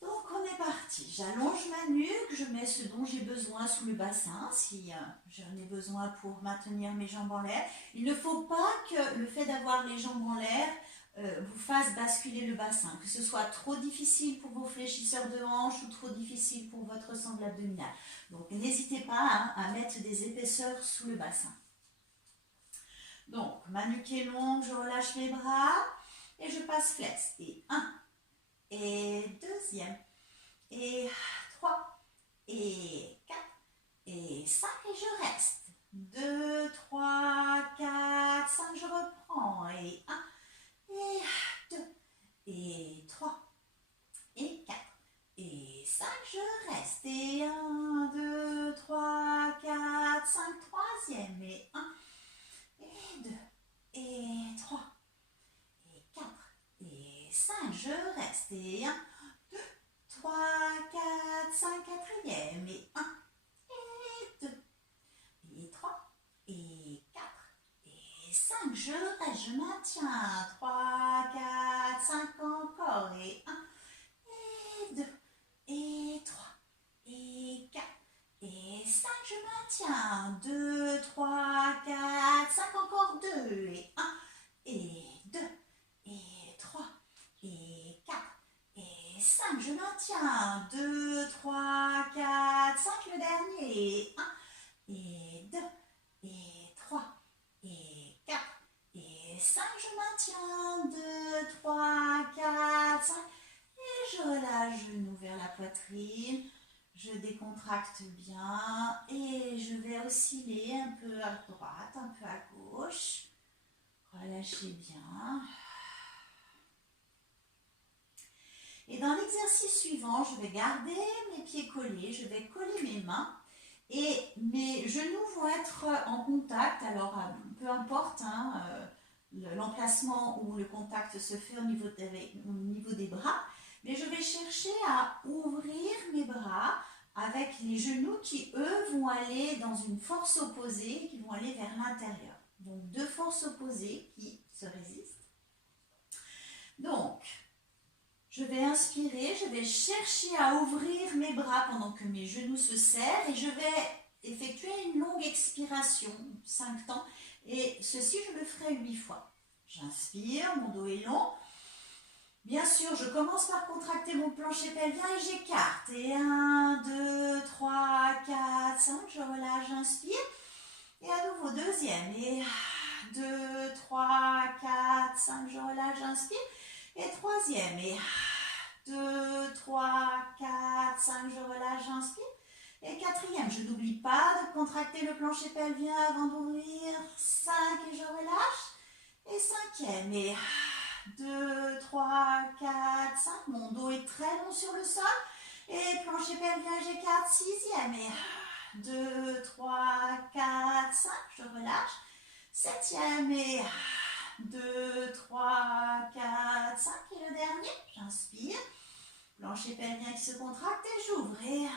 Donc on est parti, j'allonge ma nuque, je mets ce dont j'ai besoin sous le bassin, si j'en ai besoin pour maintenir mes jambes en l'air. Il ne faut pas que le fait d'avoir les jambes en l'air vous fasse basculer le bassin, que ce soit trop difficile pour vos fléchisseurs de hanches ou trop difficile pour votre sangle abdominale. Donc n'hésitez pas à mettre des épaisseurs sous le bassin. Donc ma nuque est longue, je relâche mes bras et je passe flex. Et 1. Et 2e, et 3, et 4, et 5, et je reste. 2, 3, 4, 5, je reprends. Et 1, et 2, et 3, et 4, et 5, je reste. Et 1, 2, 3, 4, 5, 3e, et 1, et 2, et 3. 5, je reste, et 1, 2, 3, 4, 5, 4e, et 1, et 2, et 3, et 4, et 5, je reste, je maintiens, 3, 4, 5 encore, et 1, et 2, et 3, et 4, et 5, je maintiens, 2, 3, 4, 5 encore, 2, et 1, et 2, et 3, et 4, et 5, je maintiens, 2, 3, 4, 5, le dernier, 1, et 2, et 3, et 4, et 5, je maintiens, 2, 3, 4, 5, et je relâche, genou vers la poitrine, je décontracte bien, et je vais osciller un peu à droite, un peu à gauche, relâchez bien. Et dans l'exercice suivant, je vais garder mes pieds collés, je vais coller mes mains et mes genoux vont être en contact. Alors, peu importe l'emplacement où le contact se fait au niveau des bras, mais je vais chercher à ouvrir mes bras avec les genoux qui, eux, vont aller dans une force opposée, qui vont aller vers l'intérieur. Donc, 2 forces opposées qui se résistent. Donc, je vais inspirer, je vais chercher à ouvrir mes bras pendant que mes genoux se serrent et je vais effectuer une longue expiration, 5 temps, et ceci je le ferai 8 fois. J'inspire, mon dos est long. Bien sûr, je commence par contracter mon plancher pelvien et j'écarte. Et 1, 2, 3, 4, 5, je relâche, j'inspire. Et à nouveau, deuxième. Et 2, 3, 4, 5, je relâche, j'inspire. Et troisième, et 2, 3, 4, 5, je relâche, j'inspire. Et quatrième, je n'oublie pas de contracter le plancher pelvien avant d'ouvrir. 5 et je relâche. Et cinquième, et 2, 3, 4, 5. Mon dos est très long sur le sol. Et plancher pelvien, j'écarte. Sixième, et 2, 3, 4, 5. Je relâche. Septième, et 2, 3, 4, 5 et le dernier, j'inspire, plancher pelvien qui se contracte et j'ouvre, et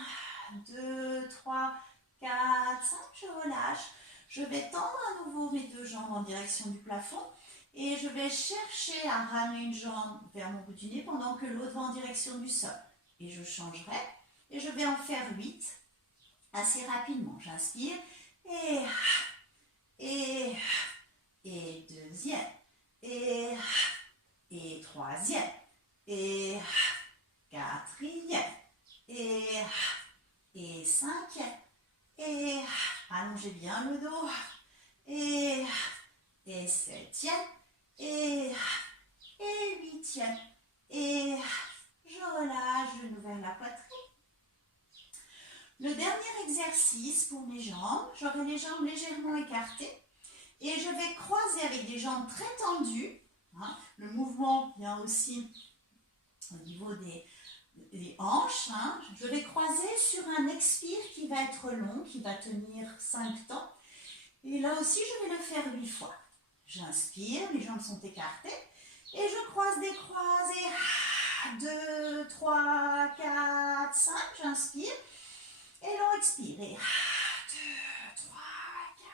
2, 3, 4, 5, je relâche, je vais tendre à nouveau mes 2 jambes en direction du plafond et je vais chercher à ramener une jambe vers mon bout du nez pendant que l'autre va en direction du sol et je changerai et je vais en faire 8 assez rapidement, j'inspire et deuxième, et troisième, et quatrième, et cinquième, et allongez bien le dos, et septième, et huitième, et je relâche, genou vers la poitrine. Le dernier exercice pour mes jambes, j'aurai les jambes légèrement écartées. Et je vais croiser avec des jambes très tendues. Le mouvement vient aussi au niveau des hanches. Hein. Je vais croiser sur un expire qui va être long, qui va tenir 5 temps. Et là aussi, je vais le faire 8 fois. J'inspire, mes jambes sont écartées. Et je croise des croisés. 2, 3, 4, 5. J'inspire. Et l'on expire. Et 2, 3, 4,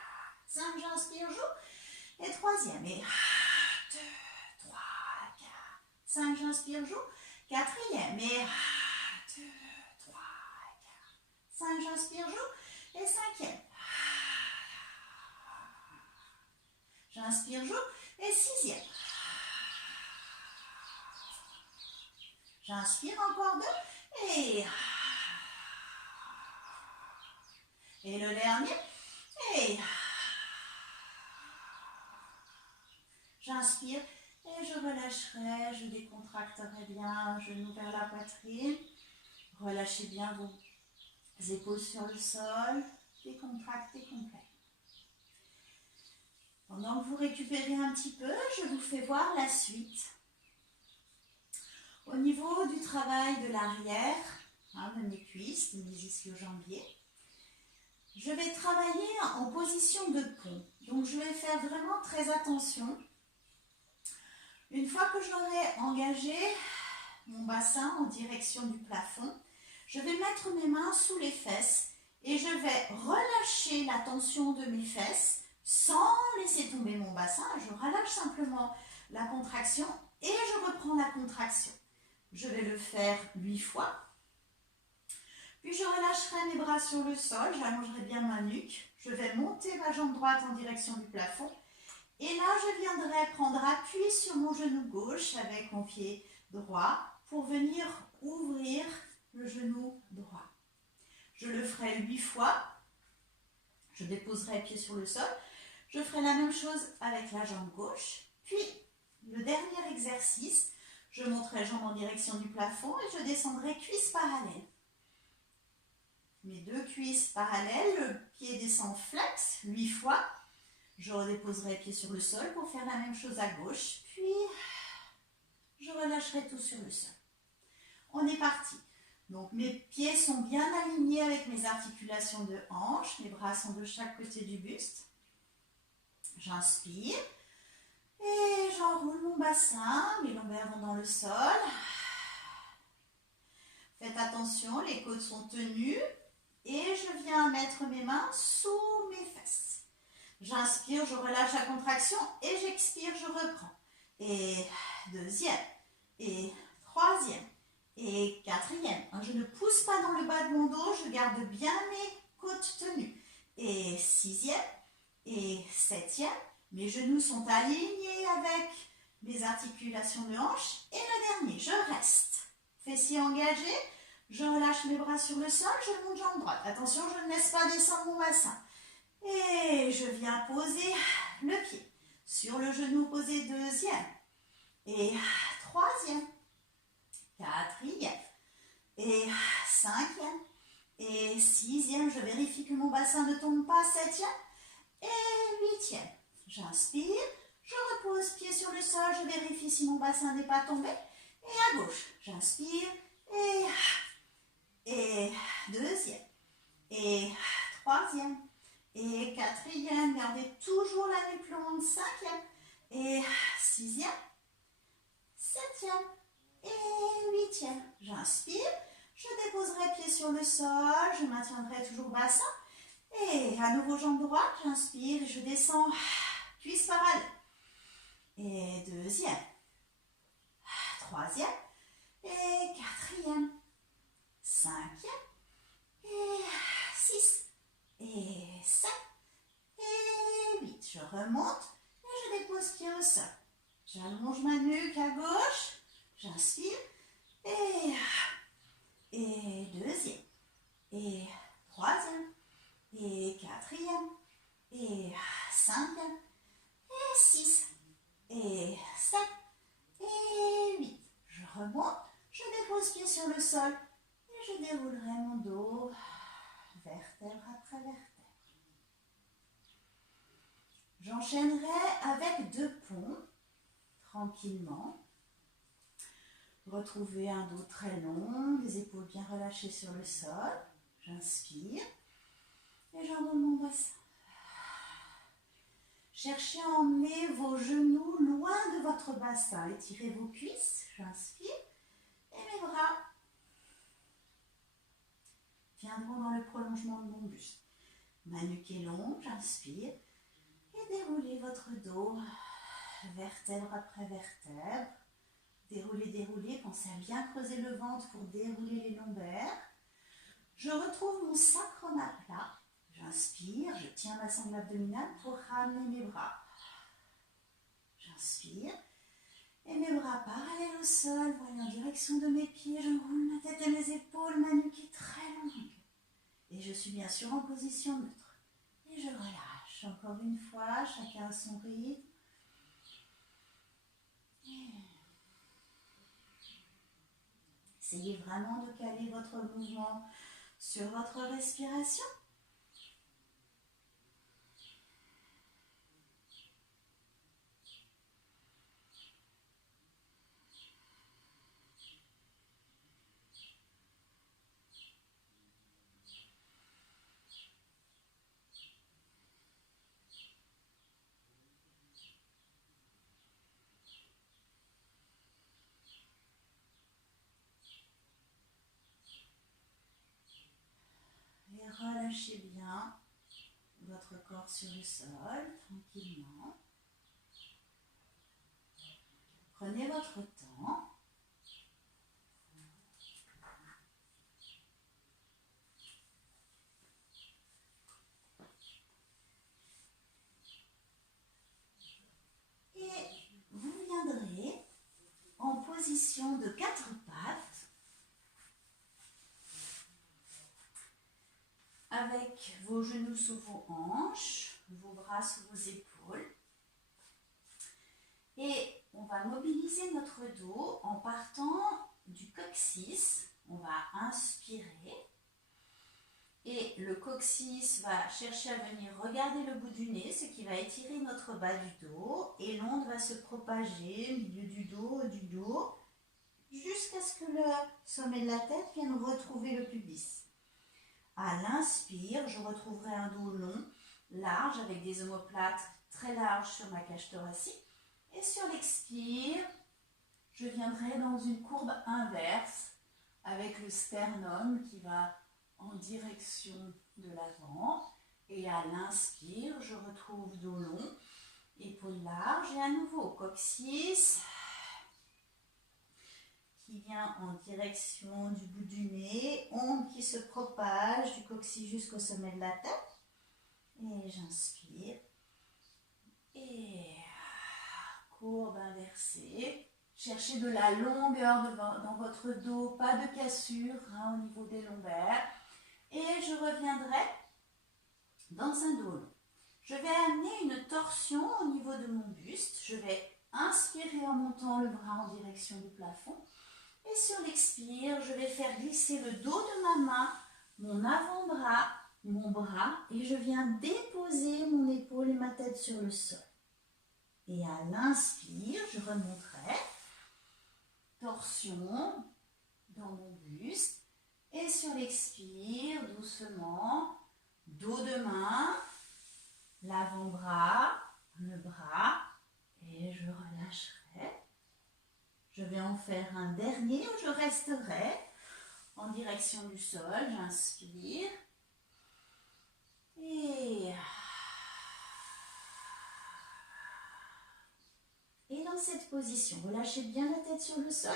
5. J'inspire, joue. Et troisième. Et 2, 3, 4, 5. J'inspire, joue. Quatrième. Et 2, 3, 4, 5. J'inspire, joue. Et cinquième. J'inspire, joue. Et sixième. J'inspire encore 2. Et le dernier. Et j'inspire. Et je relâcherai. Je décontracterai bien. Genou vers la poitrine. Relâchez bien vos épaules sur le sol. Décontractez complet. Pendant que vous récupérez un petit peu, je vous fais voir la suite. Au niveau du travail de l'arrière, de mes cuisses, de mes ischio-jambiers, je vais travailler en position de pont. Donc je vais faire vraiment très attention. Une fois que j'aurai engagé mon bassin en direction du plafond, je vais mettre mes mains sous les fesses et je vais relâcher la tension de mes fesses sans laisser tomber mon bassin. Je relâche simplement la contraction et je reprends la contraction. Je vais le faire 8 fois. Puis je relâcherai mes bras sur le sol, j'allongerai bien ma nuque. Je vais monter ma jambe droite en direction du plafond. Et là, je viendrai prendre appui sur mon genou gauche avec mon pied droit pour venir ouvrir le genou droit. Je le ferai 8 fois. Je déposerai les pieds sur le sol. Je ferai la même chose avec la jambe gauche. Puis, le dernier exercice, je monterai jambes en direction du plafond et je descendrai cuisses parallèles. Mes 2 cuisses parallèles, le pied descend flex 8 fois. Je redéposerai les pieds sur le sol pour faire la même chose à gauche. Puis, je relâcherai tout sur le sol. On est parti. Donc, mes pieds sont bien alignés avec mes articulations de hanches. Mes bras sont de chaque côté du buste. J'inspire. Et j'enroule mon bassin. Mes lombaires vont dans le sol. Faites attention, les côtes sont tenues. Et je viens mettre mes mains sous mes fesses. J'inspire, je relâche la contraction et j'expire, je reprends. Et deuxième, et troisième, et quatrième. Je ne pousse pas dans le bas de mon dos, je garde bien mes côtes tenues. Et sixième, et septième, mes genoux sont alignés avec mes articulations de hanches. Et le dernier, je reste. Fessiers engagés. Je relâche mes bras sur le sol, je monte jambe droite. Attention, je ne laisse pas descendre mon bassin. Et je viens poser le pied sur le genou posé deuxième. Et troisième. Quatrième. Et cinquième. Et sixième. Je vérifie que mon bassin ne tombe pas. Septième. Et huitième. J'inspire. Je repose pied sur le sol. Je vérifie si mon bassin n'est pas tombé. Et à gauche. J'inspire. Et deuxième, et troisième, et quatrième, gardez toujours la nuque longue, cinquième, et sixième, septième, et huitième. J'inspire, je déposerai pied sur le sol, je maintiendrai toujours bassin, et à nouveau jambe droite, j'inspire, je descends, cuisse parallèle, et deuxième, troisième, et quatrième, cinquième, et 6, et 7, et 8. Je remonte et je dépose pied au sol. J'allonge ma nuque à gauche, j'inspire, et deuxième, et troisième, et quatrième, et cinquième, et 6, et 7, et 8. Je remonte, je dépose pied sur le sol. Je déroulerai mon dos, vertèbre après vertèbre. J'enchaînerai avec 2 ponts, tranquillement. Retrouvez un dos très long, les épaules bien relâchées sur le sol. J'inspire et j'enroule mon bassin. Cherchez à emmener vos genoux loin de votre bassin. Étirez vos cuisses. J'inspire et mes bras viendront dans le prolongement de mon buste. Ma nuque est longue, j'inspire et déroulez votre dos, vertèbre après vertèbre. Déroulez, déroulez, pensez à bien creuser le ventre pour dérouler les lombaires. Je retrouve mon sacrum à plat. J'inspire, je tiens ma sangle abdominale pour ramener mes bras. J'inspire et mes bras parallèles au sol, voyant en direction de mes pieds. J'enroule ma tête et mes épaules, ma nuque est très longue. Et je suis bien sûr en position neutre. Et je relâche encore une fois, chacun à son rythme. Essayez vraiment de caler votre mouvement sur votre respiration. Et relâchez bien votre corps sur le sol, tranquillement. Prenez votre temps. Et vous viendrez en position de 4 pattes avec vos genoux sous vos hanches, vos bras sous vos épaules. Et on va mobiliser notre dos en partant du coccyx. On va inspirer. Et le coccyx va chercher à venir regarder le bout du nez, ce qui va étirer notre bas du dos. Et l'onde va se propager au milieu du dos, jusqu'à ce que le sommet de la tête vienne retrouver le pubis. À l'inspire, je retrouverai un dos long, large, avec des omoplates très larges sur ma cage thoracique. Et sur l'expire, je viendrai dans une courbe inverse avec le sternum qui va en direction de l'avant. Et à l'inspire, je retrouve dos long, épaules larges et à nouveau coccyx qui vient en direction du bout du nez, onde qui se propage du coccyx jusqu'au sommet de la tête. Et j'inspire. Et courbe inversée. Cherchez de la longueur dans votre dos, pas de cassure au niveau des lombaires. Et je reviendrai dans un dos long. Je vais amener une torsion au niveau de mon buste. Je vais inspirer en montant le bras en direction du plafond. Et sur l'expire, je vais faire glisser le dos de ma main, mon avant-bras, mon bras, et je viens déposer mon épaule et ma tête sur le sol. Et à l'inspire, je remonterai, torsion dans mon buste. Et sur l'expire, doucement, dos de main, l'avant-bras, le bras, et je relâcherai. Je vais en faire un dernier où je resterai en direction du sol. J'inspire. Et dans cette position, relâchez bien la tête sur le sol.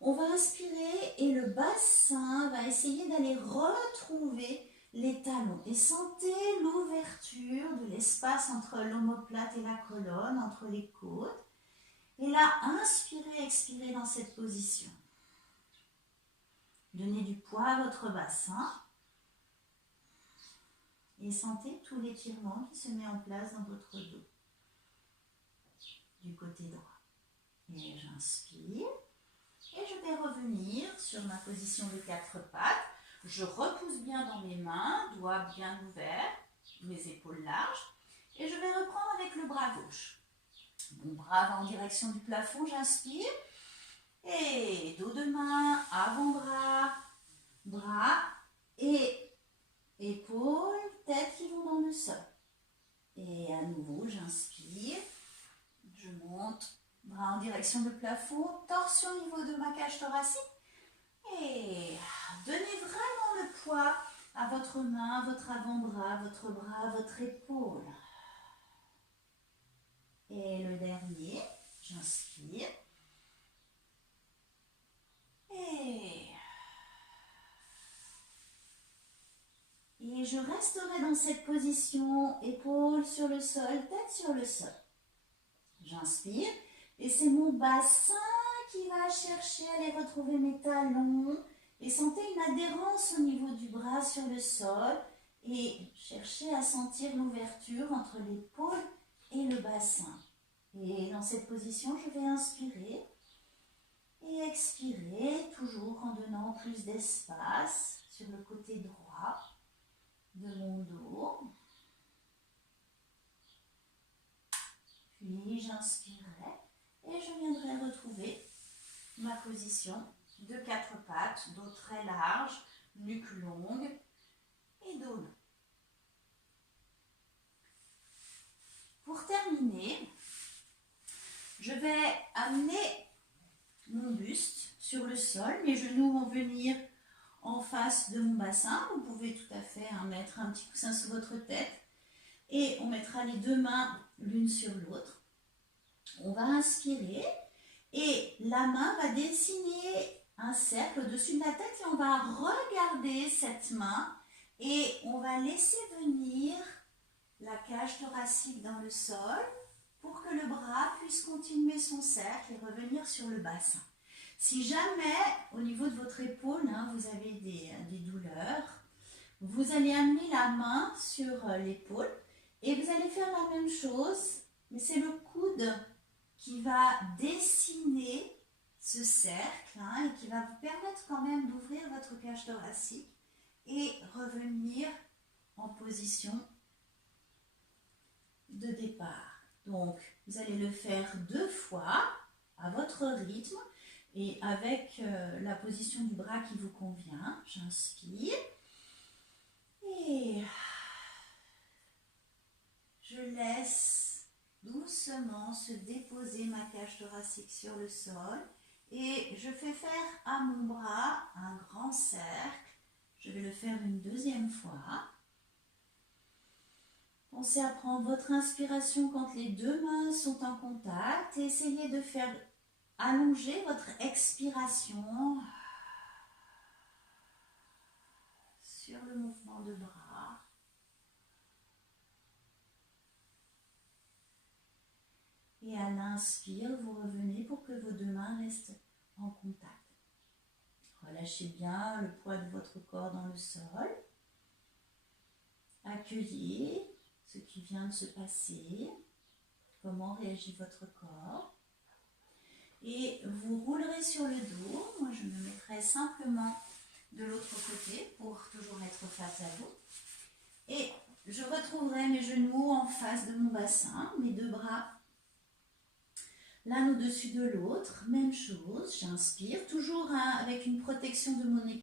On va inspirer et le bassin va essayer d'aller retrouver les talons. Et sentez l'ouverture de l'espace entre l'omoplate et la colonne, entre les côtes. Et là, inspirez, expirez dans cette position. Donnez du poids à votre bassin. Et sentez tout l'étirement qui se met en place dans votre dos. Du côté droit. Et j'inspire. Et je vais revenir sur ma position de 4 pattes. Je repousse bien dans mes mains, doigts bien ouverts, mes épaules larges. Et je vais reprendre avec le bras gauche. Mon bras va en direction du plafond, j'inspire. Et dos de main, avant-bras, bras et épaules, tête qui vont dans le sol. Et à nouveau, j'inspire, je monte, bras en direction du plafond, torsion au niveau de ma cage thoracique. Et donnez vraiment le poids à votre main, votre avant-bras, votre bras, votre épaule. Et le dernier, j'inspire. Et je resterai dans cette position, épaules sur le sol, tête sur le sol. J'inspire et c'est mon bassin qui va chercher à aller retrouver mes talons. Et sentez une adhérence au niveau du bras sur le sol et cherchez à sentir l'ouverture entre l'épaule et le bassin. Et dans cette position, je vais inspirer et expirer, toujours en donnant plus d'espace sur le côté droit de mon dos. Puis j'inspirerai et je viendrai retrouver ma position de 4 pattes, dos très large, nuque longue et dos long. Pour terminer, je vais amener mon buste sur le sol, mes genoux vont venir en face de mon bassin. Vous pouvez tout à fait mettre un petit coussin sous votre tête et on mettra les deux mains l'une sur l'autre. On va inspirer et la main va dessiner un cercle au-dessus de la tête et on va regarder cette main et on va laisser venir la cage thoracique dans le sol pour que le bras puisse continuer son cercle et revenir sur le bassin. Si jamais, au niveau de votre épaule, vous avez des douleurs, vous allez amener la main sur l'épaule et vous allez faire la même chose, mais c'est le coude qui va dessiner ce cercle et qui va vous permettre quand même d'ouvrir votre cage thoracique et revenir en position de départ. Donc, vous allez le faire 2 fois à votre rythme et avec la position du bras qui vous convient. J'inspire et je laisse doucement se déposer ma cage thoracique sur le sol et je fais faire à mon bras un grand cercle. Je vais le faire une 2e fois. Pensez à prendre votre inspiration quand les 2 mains sont en contact et essayez de faire allonger votre expiration sur le mouvement de bras. Et à l'inspire, vous revenez pour que vos 2 mains restent en contact. Relâchez bien le poids de votre corps dans le sol. Accueillez ce qui vient de se passer. Comment réagit votre corps. Et vous roulerez sur le dos. Moi, je me mettrai simplement de l'autre côté pour toujours être face à vous. Et je retrouverai mes genoux en face de mon bassin, mes 2 bras l'un au-dessus de l'autre. Même chose, j'inspire, toujours avec une protection de mon épaule.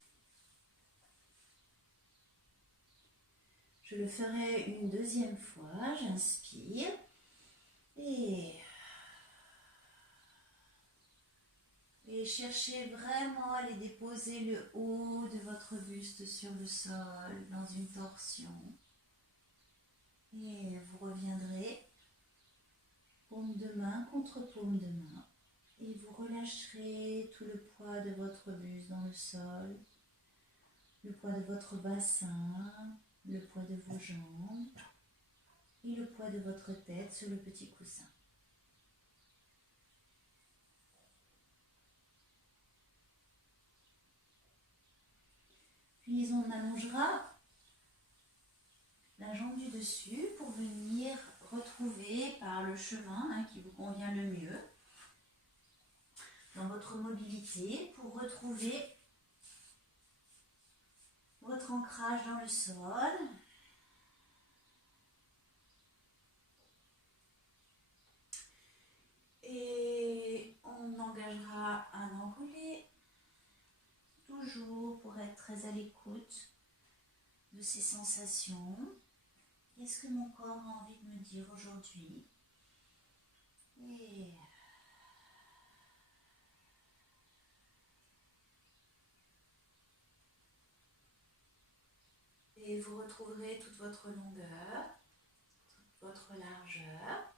Je le ferai une 2e fois, j'inspire et cherchez vraiment à aller déposer le haut de votre buste sur le sol dans une torsion. Et vous reviendrez paume de main contre paume de main. Et vous relâcherez tout le poids de votre buste dans le sol, le poids de votre bassin, le poids de vos jambes et le poids de votre tête sur le petit coussin. Puis on allongera la jambe du dessus pour venir retrouver par le chemin qui vous convient le mieux dans votre mobilité pour retrouver votre ancrage dans le sol. Et on engagera un enroulé jours pour être très à l'écoute de ces sensations. Qu'est-ce que mon corps a envie de me dire aujourd'hui? Et vous retrouverez toute votre longueur, toute votre largeur.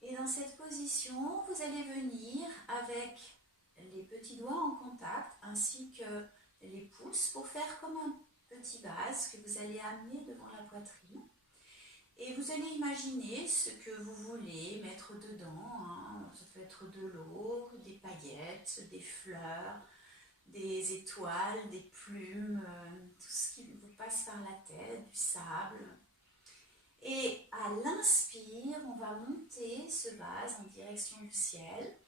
Et dans cette position, vous allez venir avec les petits doigts en contact ainsi que les pouces pour faire comme un petit vase que vous allez amener devant la poitrine. Et vous allez imaginer ce que vous voulez mettre dedans. Ça peut être de l'eau, des paillettes, des fleurs, des étoiles, des plumes, tout ce qui vous passe par la tête, du sable. Et à l'inspire, on va monter ce vase en direction du ciel.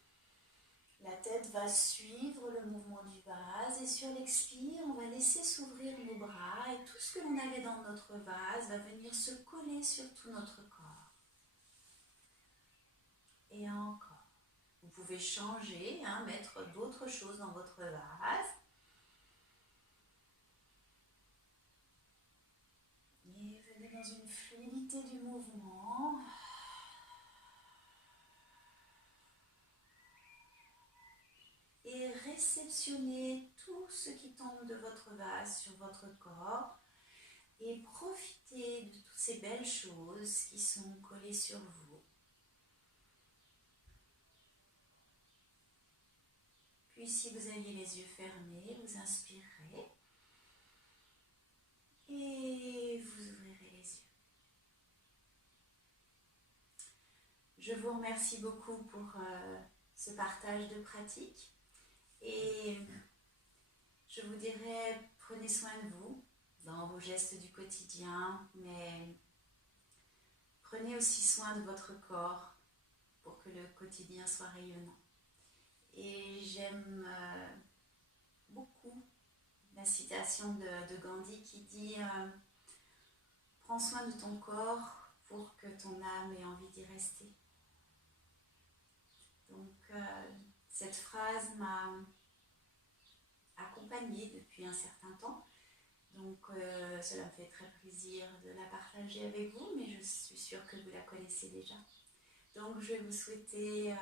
La tête va suivre le mouvement du vase et sur l'expire, on va laisser s'ouvrir nos bras et tout ce que l'on avait dans notre vase va venir se coller sur tout notre corps. Et encore. Vous pouvez changer, mettre d'autres choses dans votre vase. Et venez dans une fluidité du mouvement. Et réceptionnez tout ce qui tombe de votre vase sur votre corps et profitez de toutes ces belles choses qui sont collées sur vous. Puis si vous aviez les yeux fermés, vous inspirerez et vous ouvrirez les yeux. Je vous remercie beaucoup pour ce partage de pratique. Et je vous dirais, prenez soin de vous dans vos gestes du quotidien, mais prenez aussi soin de votre corps pour que le quotidien soit rayonnant. Et j'aime beaucoup la citation de Gandhi qui dit « Prends soin de ton corps pour que ton âme ait envie d'y rester ». Donc, cette phrase m'a accompagnée depuis un certain temps. Donc, cela me fait très plaisir de la partager avec vous, mais je suis sûre que vous la connaissez déjà. Donc, je vais vous souhaiter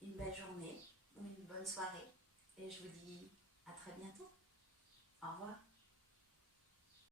une belle journée ou une bonne soirée. Et je vous dis à très bientôt. Au revoir.